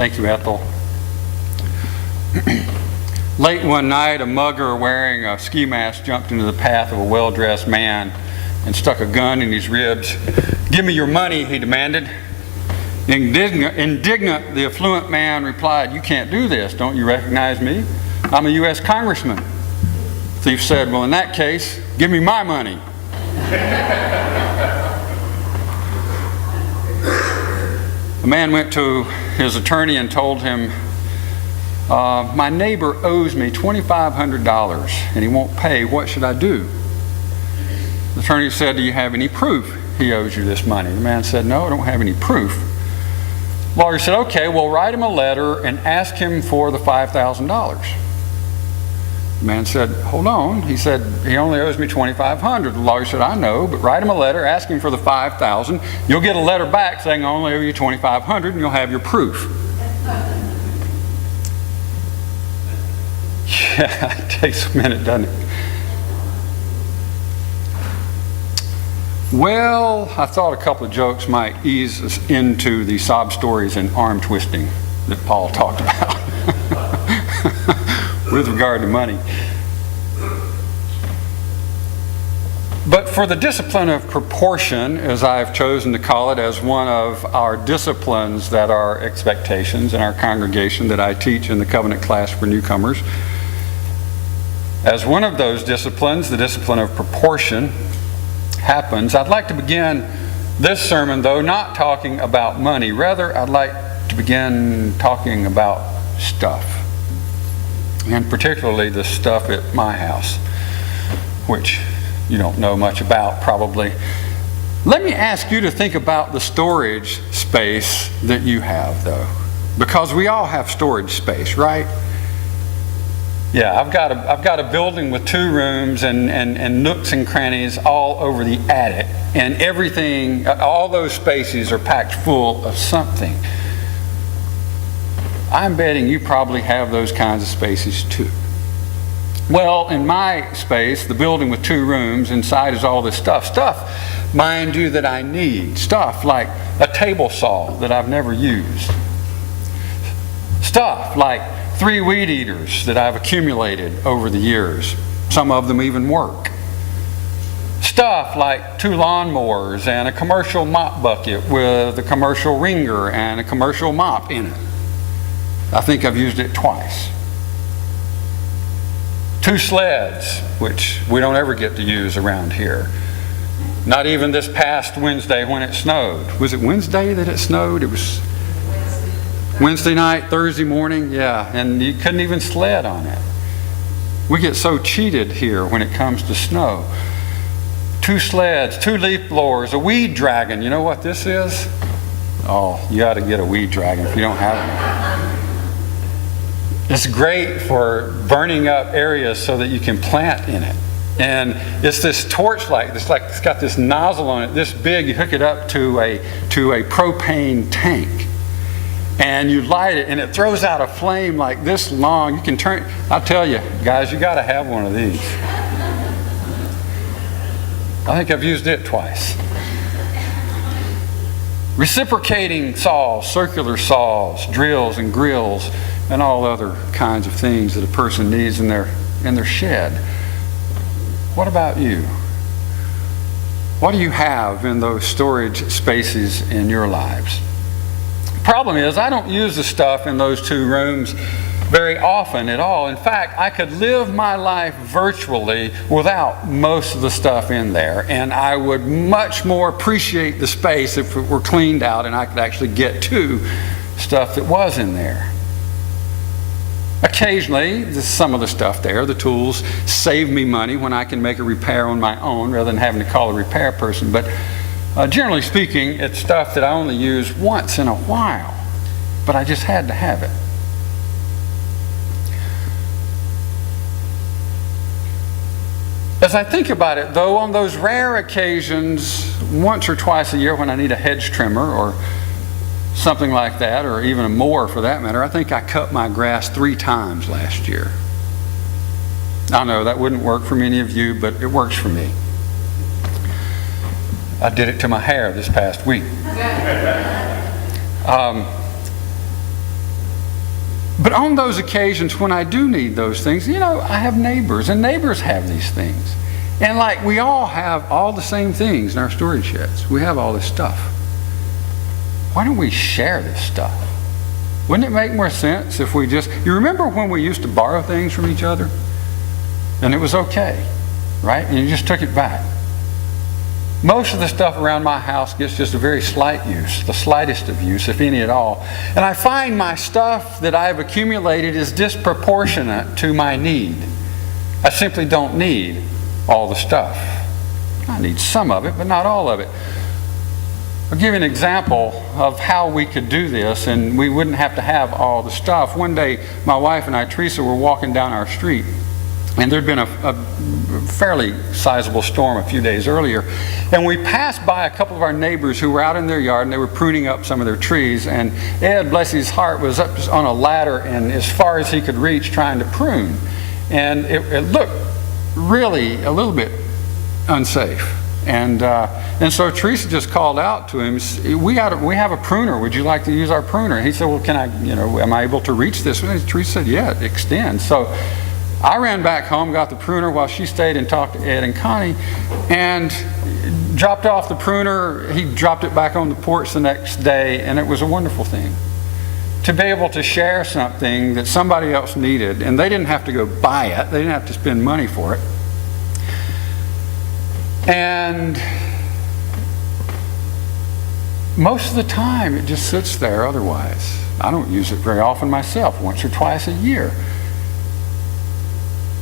Thank you, Ethel. Late one night, a mugger wearing a ski mask jumped into the path of a well-dressed man and stuck a gun in his ribs. "Give me your money," he demanded. Indignant, the affluent man replied, "You can't do this. Don't you recognize me? I'm a U.S. congressman." The thief said, "Well, in that case, give me my money." The man went to his attorney and told him, "My neighbor owes me $2,500 and he won't pay. What should I do?" The attorney said, "Do you have any proof he owes you this money?" The man said, "No, I don't have any proof." The lawyer said, "Okay, well, write him a letter and ask him for the $5,000. The man said, "Hold on." He said, "He only owes me $2,500. The lawyer said, "I know, but write him a letter, ask him for the $5,000. You'll get a letter back saying I only owe you $2,500, and you'll have your proof." Yeah, it takes a minute, doesn't it? Well, I thought a couple of jokes might ease us into the sob stories and arm twisting that Paul talked about with regard to money. But for the discipline of proportion, as I've chosen to call it, as one of our disciplines that are expectations in our congregation that I teach in the covenant class for newcomers, as one of those disciplines, the discipline of proportion, happens, I'd like to begin this sermon, though, not talking about money. Rather, I'd like to begin talking about stuff. And particularly the stuff at my house, which you don't know much about probably. Let me ask you to think about the storage space that you have, though. Because we all have storage space, right? Yeah, I've got a building with 2 rooms and nooks and crannies all over the attic. And everything, all those spaces are packed full of something. I'm betting you probably have those kinds of spaces too. Well, in my space, the building with 2 rooms, inside is all this stuff. Stuff, mind you, that I need. Stuff like a table saw that I've never used. Stuff like 3 weed eaters that I've accumulated over the years. Some of them even work. Stuff like 2 lawnmowers and a commercial mop bucket with a commercial wringer and a commercial mop in it. I think I've used it twice. 2 sleds, which we don't ever get to use around here. Not even this past Wednesday when it snowed. Was it Wednesday that it snowed? It was Wednesday night, Thursday morning, yeah, and you couldn't even sled on it. We get so cheated here when it comes to snow. 2 sleds, 2 leaf blowers, a weed dragon. You know what this is? Oh, you ought to get a weed dragon if you don't have one. It's great for burning up areas so that you can plant in it. And it's this torchlight. It's got this nozzle on it this big. You hook it up to a propane tank. And you light it, and it throws out a flame like this long. You can turn, I'll tell you, guys, you got to have one of these. I think I've used it twice. Reciprocating saws, circular saws, drills and grills, and all other kinds of things that a person needs in their shed. What about you? What do you have in those storage spaces in your lives? The problem is I don't use the stuff in those 2 rooms very often at all. In fact, I could live my life virtually without most of the stuff in there, and I would much more appreciate the space if it were cleaned out and I could actually get to stuff that was in there. Occasionally, some of the stuff there, the tools, save me money when I can make a repair on my own rather than having to call a repair person. But generally speaking, it's stuff that I only use once in a while, but I just had to have it. As I think about it, though, on those rare occasions, once or twice a year when I need a hedge trimmer or something like that, or even a mower for that matter, I think I cut my grass 3 times last year. I know that wouldn't work for many of you, but it works for me. I did it to my hair this past week. But on those occasions when I do need those things, I have neighbors, and neighbors have these things. And like we all have all the same things in our storage sheds. We have all this stuff. Why don't we share this stuff? Wouldn't it make more sense if we you remember when we used to borrow things from each other? And it was okay, right? And you just took it back. Most of the stuff around my house gets just a very slight use, the slightest of use, if any at all. And I find my stuff that I've accumulated is disproportionate to my need. I simply don't need all the stuff. I need some of it, but not all of it. I'll give you an example of how we could do this, and we wouldn't have to have all the stuff. One day, my wife and I, Teresa, were walking down our street, and there'd been a fairly sizable storm a few days earlier, and we passed by a couple of our neighbors who were out in their yard, and they were pruning up some of their trees, and Ed, bless his heart, was up on a ladder and as far as he could reach trying to prune, and it looked really a little bit unsafe. And so Teresa just called out to him, we have a pruner, would you like to use our pruner? He said, well, can I, am I able to reach this? And Teresa said, yeah, it extends. So I ran back home, got the pruner while she stayed and talked to Ed and Connie, and dropped off the pruner. He dropped it back on the porch the next day, and it was a wonderful thing to be able to share something that somebody else needed, and they didn't have to go buy it. They didn't have to spend money for it. And most of the time it just sits there otherwise. I don't use it very often myself, once or twice a year.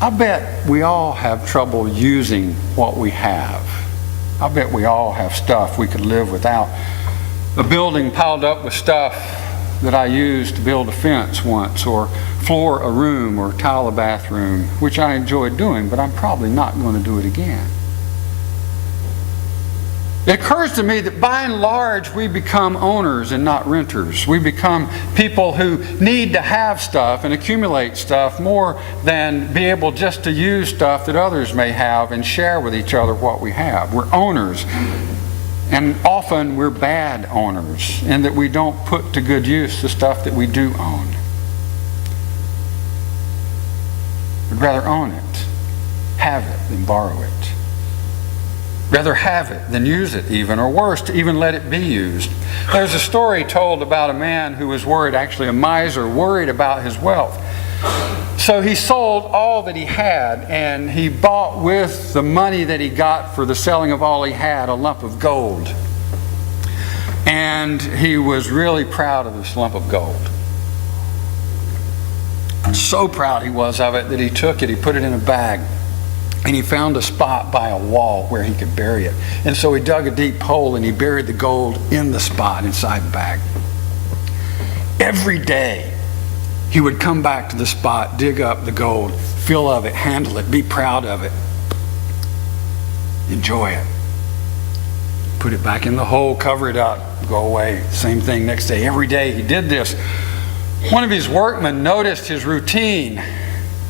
I bet we all have trouble using what we have. I bet we all have stuff we could live without. A building piled up with stuff that I used to build a fence once, or floor a room, or tile a bathroom, which I enjoyed doing, but I'm probably not going to do it again. It occurs to me that by and large we become owners and not renters. We become people who need to have stuff and accumulate stuff more than be able just to use stuff that others may have and share with each other what we have. We're owners, and often we're bad owners in that we don't put to good use the stuff that we do own. We'd rather own it, have it, than borrow it. Rather have it than use it even, or worse, to even let it be used. There's a story told about a man who was worried, actually a miser, worried about his wealth. So he sold all that he had, and he bought with the money that he got for the selling of all he had a lump of gold. And he was really proud of this lump of gold. So proud he was of it that he took it, he put it in a bag, and he found a spot by a wall where he could bury it. And so he dug a deep hole and he buried the gold in the spot inside the bag. Every day he would come back to the spot, dig up the gold, feel of it, handle it, be proud of it, enjoy it. Put it back in the hole, cover it up, go away. Same thing next day. Every day he did this. One of his workmen noticed his routine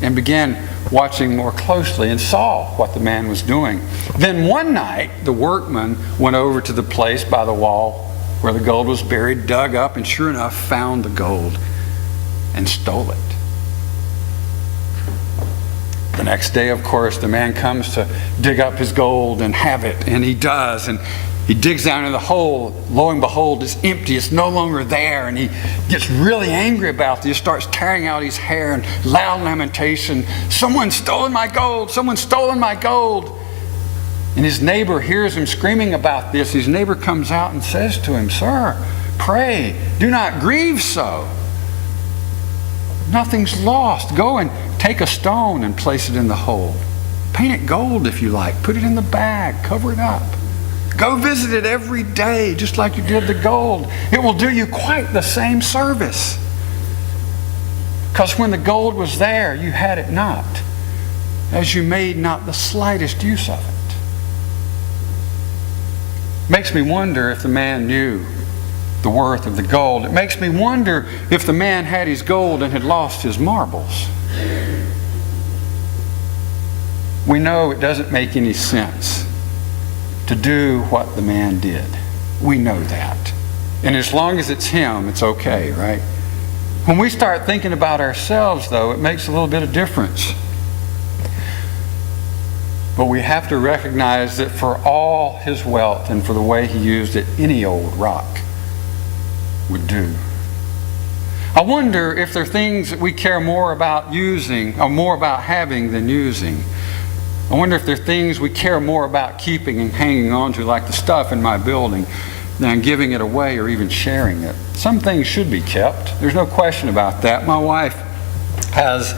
and began watching more closely and saw what the man was doing. Then one night, the workman went over to the place by the wall where the gold was buried, dug up, and sure enough found the gold and stole it. The next day, of course, the man comes to dig up his gold and have it, and he does, and he digs down in the hole. Lo and behold, it's empty. It's no longer there. And he gets really angry about this, starts tearing out his hair in loud lamentation. Someone's stolen my gold. Someone's stolen my gold. And his neighbor hears him screaming about this. His neighbor comes out and says to him, "Sir, pray, do not grieve so. Nothing's lost. Go and take a stone and place it in the hole. Paint it gold if you like. Put it in the bag. Cover it up. Go visit it every day, just like you did the gold. It will do you quite the same service. Because when the gold was there, you had it not, as you made not the slightest use of it." Makes me wonder if the man knew the worth of the gold. It makes me wonder if the man had his gold and had lost his marbles. We know it doesn't make any sense to do what the man did. We know that. And as long as it's him, it's okay, right? When we start thinking about ourselves, though, it makes a little bit of difference. But we have to recognize that for all his wealth and for the way he used it, any old rock would do. I wonder if there are things that we care more about using or more about having than using. I wonder if there are things we care more about keeping and hanging on to, like the stuff in my building, than giving it away or even sharing it. Some things should be kept. There's no question about that. My wife has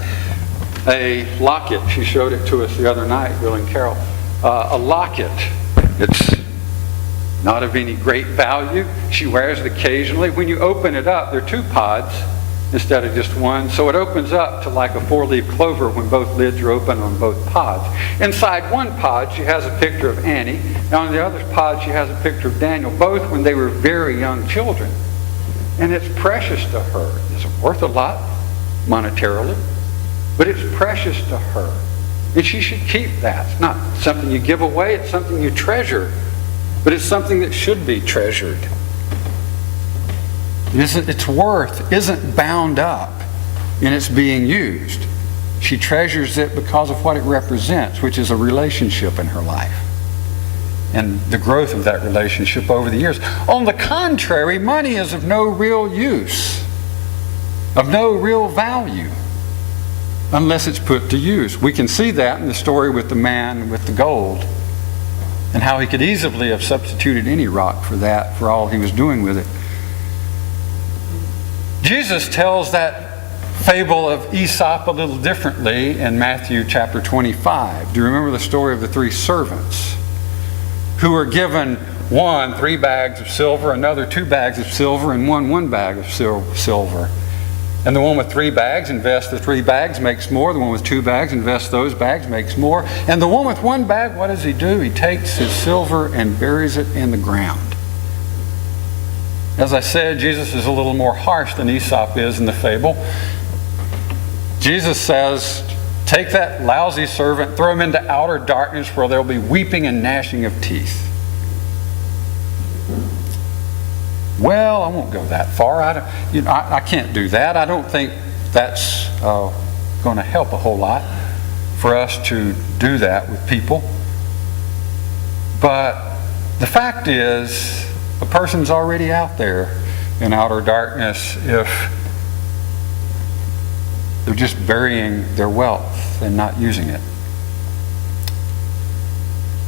a locket. She showed it to us the other night, Bill and Carol. A locket. It's not of any great value. She wears it occasionally. When you open it up, there are 2 pods instead of just one. So it opens up to like a 4-leaf clover when both lids are open on both pods. Inside one pod, she has a picture of Annie. And on the other pod, she has a picture of Daniel, both when they were very young children. And it's precious to her. It's worth a lot monetarily, but it's precious to her. And she should keep that. It's not something you give away, it's something you treasure. But it's something that should be treasured. Its worth isn't bound up in its being used. She treasures it because of what it represents, which is a relationship in her life and the growth of that relationship over the years. On the contrary, money is of no real use, of no real value, unless it's put to use. We can see that in the story with the man with the gold and how he could easily have substituted any rock for that, for all he was doing with it. Jesus tells that fable of Aesop a little differently in Matthew chapter 25. Do you remember the story of the 3 servants who were given one 3 bags of silver, another 2 bags of silver, and one bag of silver? And the one with 3 bags invests the 3 bags, makes more. The one with 2 bags invests those bags, makes more. And the one with 1 bag, what does he do? He takes his silver and buries it in the ground. As I said, Jesus is a little more harsh than Aesop is in the fable. Jesus says, take that lousy servant, throw him into outer darkness where there'll be weeping and gnashing of teeth. Well, I won't go that far. I can't do that. I don't think that's going to help a whole lot for us to do that with people. But the fact is, a person's already out there in outer darkness if they're just burying their wealth and not using it.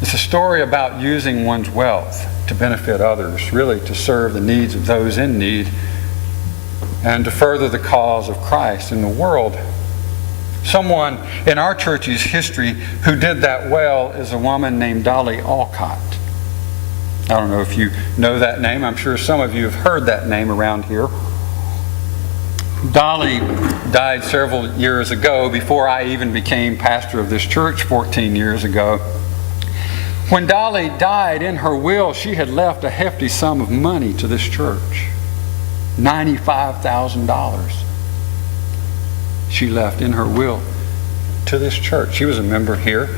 It's a story about using one's wealth to benefit others, really to serve the needs of those in need and to further the cause of Christ in the world. Someone in our church's history who did that well is a woman named Dolly Alcott. I don't know if you know that name. I'm sure some of you have heard that name around here. Dolly died several years ago, before I even became pastor of this church 14 years ago. When Dolly died, in her will, she had left a hefty sum of money to this church. $95,000 she left in her will to this church. She was a member here.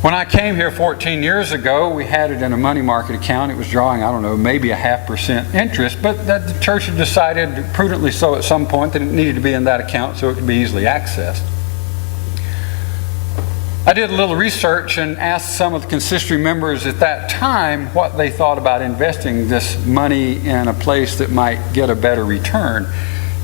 When I came here 14 years ago, we had it in a money market account. It was drawing, I don't know, maybe 0.5% interest, but that the church had decided, prudently so at some point, that it needed to be in that account so it could be easily accessed. I did a little research and asked some of the consistory members at that time what they thought about investing this money in a place that might get a better return.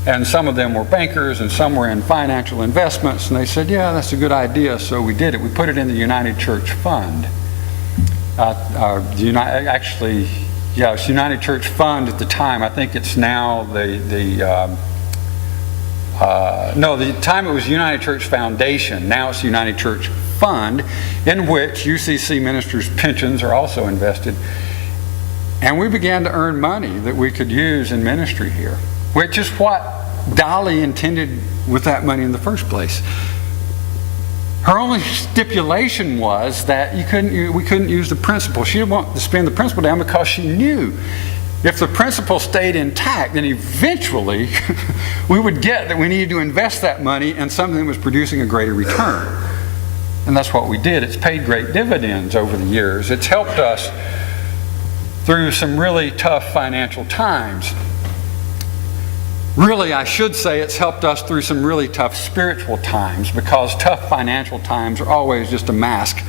And some of them were bankers and some were in financial investments, and they said, yeah, that's a good idea, so we did it. We put it in the United Church Fund. It's United Church Fund at the time. I think it's now the time it was United Church Foundation. Now it's the United Church Fund, in which UCC ministers' pensions are also invested. And we began to earn money that we could use in ministry here, which is what Dolly intended with that money in the first place. Her only stipulation was that we couldn't use the principal. She didn't want to spend the principal down because she knew if the principal stayed intact, then eventually we would get that we needed to invest that money in something that was producing a greater return. And that's what we did. It's paid great dividends over the years. It's helped us through some really tough financial times. Really, I should say it's helped us through some really tough spiritual times, because tough financial times are always just a mask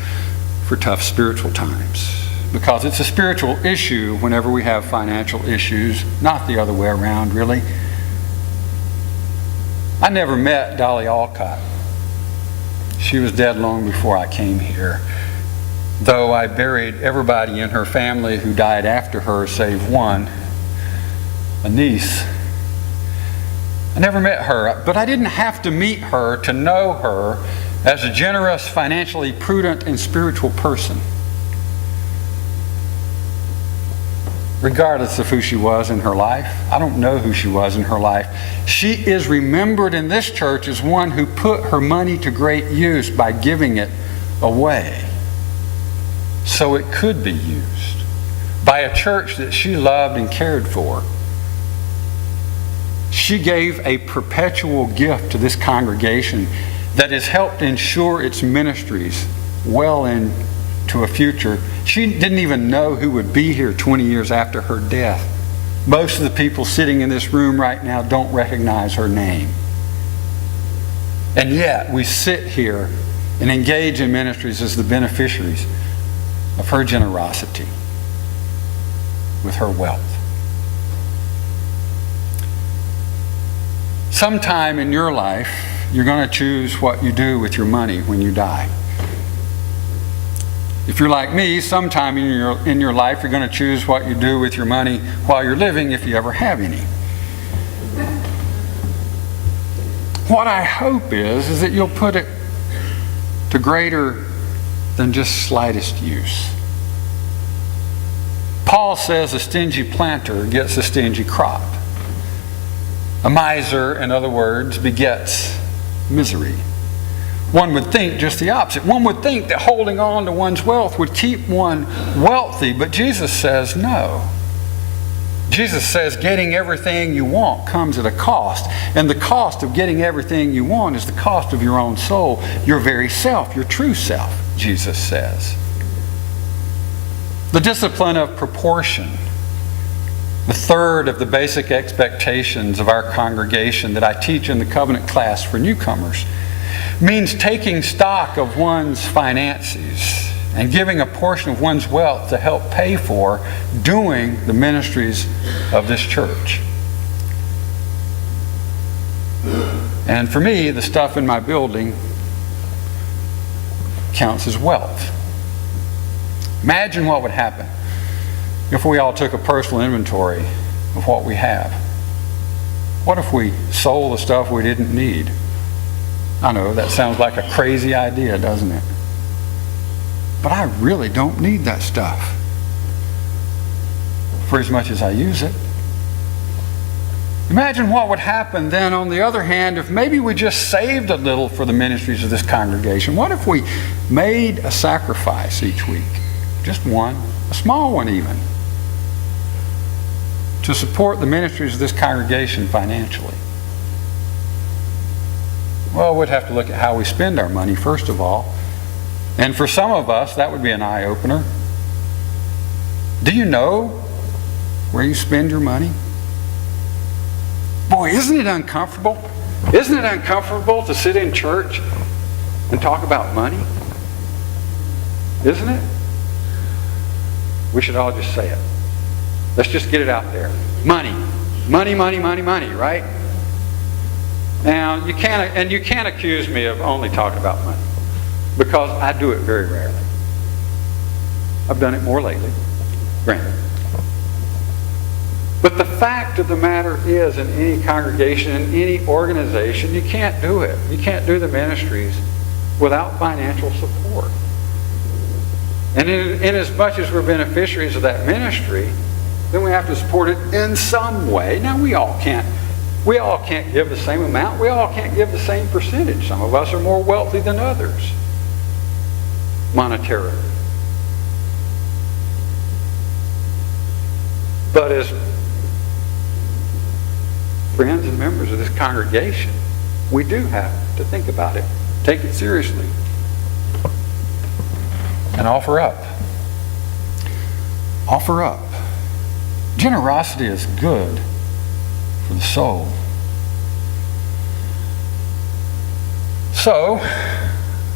for tough spiritual times. Because it's a spiritual issue whenever we have financial issues, not the other way around, really. I never met Dolly Alcott. She was dead long before I came here, though I buried everybody in her family who died after her, save one, a niece. I never met her, but I didn't have to meet her to know her as a generous, financially prudent, and spiritual person. Regardless of who she was in her life, I don't know who she was in her life. She is remembered in this church as one who put her money to great use by giving it away so it could be used by a church that she loved and cared for. She gave a perpetual gift to this congregation that has helped ensure its ministries well into a future. She didn't even know who would be here 20 years after her death. Most of the people sitting in this room right now don't recognize her name. And yet we sit here and engage in ministries as the beneficiaries of her generosity with her wealth. Sometime in your life, you're going to choose what you do with your money when you die. If you're like me, sometime in your life, you're going to choose what you do with your money while you're living, if you ever have any. What I hope is that you'll put it to greater than just slightest use. Paul says a stingy planter gets a stingy crop. A miser, in other words, begets misery. One would think just the opposite. One would think that holding on to one's wealth would keep one wealthy, but Jesus says no. Jesus says getting everything you want comes at a cost, and the cost of getting everything you want is the cost of your own soul, your very self, your true self, Jesus says. The discipline of proportion, the third of the basic expectations of our congregation that I teach in the covenant class for newcomers, means taking stock of one's finances and giving a portion of one's wealth to help pay for doing the ministries of this church. And for me, the stuff in my building counts as wealth. Imagine what would happen if we all took a personal inventory of what we have. What if we sold the stuff we didn't need? I know that sounds like a crazy idea, doesn't it? But I really don't need that stuff for as much as I use it. Imagine what would happen then, on the other hand, if maybe we just saved a little for the ministries of this congregation. What if we made a sacrifice each week? Just one, a small one even, to support the ministries of this congregation financially? Well, we'd have to look at how we spend our money, first of all. And for some of us, that would be an eye-opener. Do you know where you spend your money? Boy, isn't it uncomfortable? Isn't it uncomfortable to sit in church and talk about money? Isn't it? We should all just say it. Let's just get it out there. Money. Money, money, money, money, right? Now, you can't accuse me of only talking about money, because I do it very rarely. I've done it more lately, granted. But the fact of the matter is, in any congregation, in any organization, you can't do it. You can't do the ministries without financial support. And in as much as we're beneficiaries of that ministry, then we have to support it in some way. Now, we all can't give the same amount. We all can't give the same percentage. Some of us are more wealthy than others, monetarily. But as friends and members of this congregation, we do have to think about it, take it seriously, and offer up. Offer up. Generosity is good for the soul. So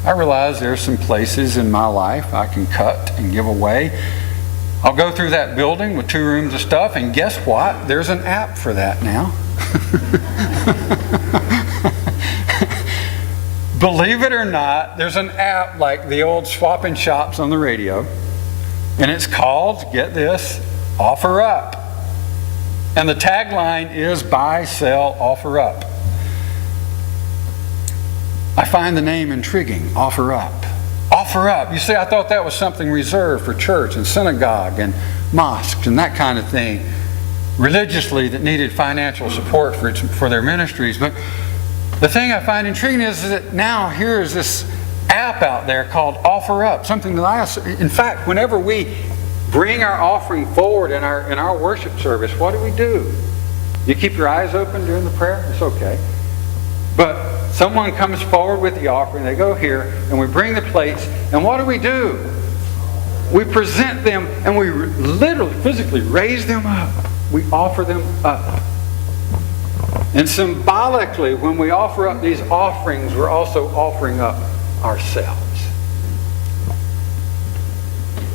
I realize there's some places in my life I can cut and give away. I'll go through that building with 2 rooms of stuff, and guess what? There's an app for that now. Believe it or not, there's an app like the old swap and shops on the radio, and it's called, get this, Offer Up. And the tagline is buy, sell, offer up. I find the name intriguing, Offer Up. Offer Up. You see, I thought that was something reserved for church and synagogue and mosques and that kind of thing, religiously, that needed financial support for their ministries. But the thing I find intriguing is that now here is this app out there called Offer Up, something that in fact, whenever we bring our offering forward in our worship service, what do? You keep your eyes open during the prayer? It's okay. But someone comes forward with the offering, they go here, and we bring the plates, and what do? We present them, and we literally, physically raise them up. We offer them up. And symbolically, when we offer up these offerings, we're also offering up ourselves.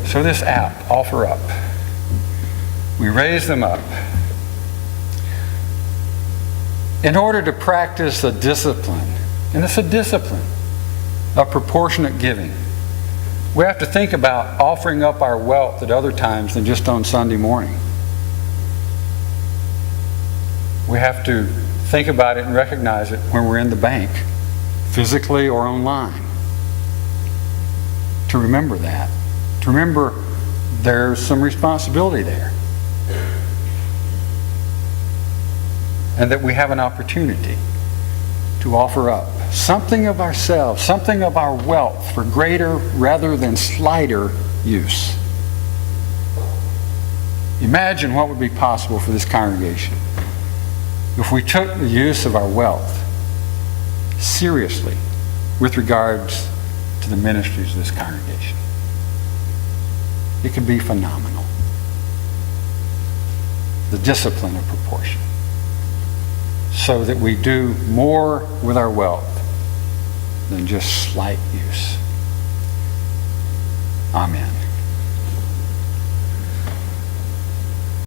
So this app, Offer Up, we raise them up in order to practice the discipline, and it's a discipline of proportionate giving. We have to think about offering up our wealth at other times than just on Sunday morning. We have to think about it and recognize it when we're in the bank, physically or online. To remember that. To remember there's some responsibility there. And that we have an opportunity to offer up something of ourselves, something of our wealth for greater rather than slighter use. Imagine what would be possible for this congregation if we took the use of our wealth seriously with regards to the ministries of this congregation. It could be phenomenal. The discipline of proportion. So that we do more with our wealth than just slight use. Amen.